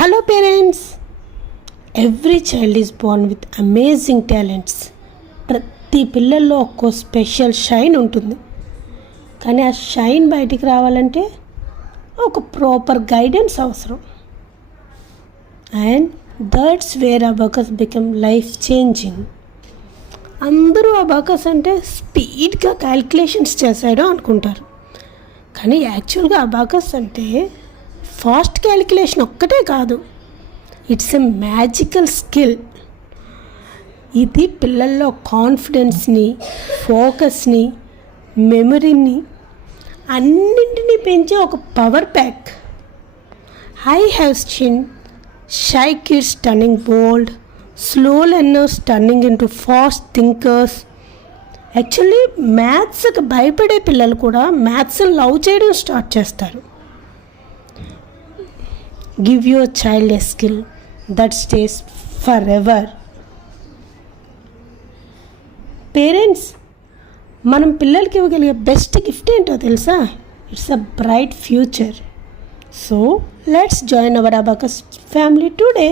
Hello parents, every child is Born with amazing talents. ప్రతి పిల్లల్లో ఒక్కో స్పెషల్ షైన్ ఉంటుంది. కానీ ఆ షైన్ బయటికి రావాలంటే ఒక ప్రాపర్ గైడెన్స్ అవసరం. And that's where abacus become life changing. అందరూ అబాకస్ అంటే స్పీడ్గా క్యాల్కులేషన్స్ చేశాడు అనుకుంటారు. కానీ యాక్చువల్గా అబాకస్ అంటే ఫాస్ట్ క్యాలిక్యులేషన్ ఒక్కటే కాదు, ఇట్స్ ఎ మ్యాజికల్ స్కిల్. ఇది పిల్లల్లో కాన్ఫిడెన్స్ని, ఫోకస్ని, మెమరీని అన్నింటినీ పెంచే ఒక power pack. I have seen shy kids turning bold, slow learners turning into fast thinkers. Actually మ్యాథ్స్కి భయపడే పిల్లలు కూడా మ్యాథ్స్ని లవ్ చేయడం స్టార్ట్ చేస్తారు. Give your child a skill that stays forever. Parents, మనం పిల్లలకి ఇవ్వగలిగే బెస్ట్ గిఫ్ట్ ఏంటో తెలుసా? It's a bright future. So let's join our abacus family today.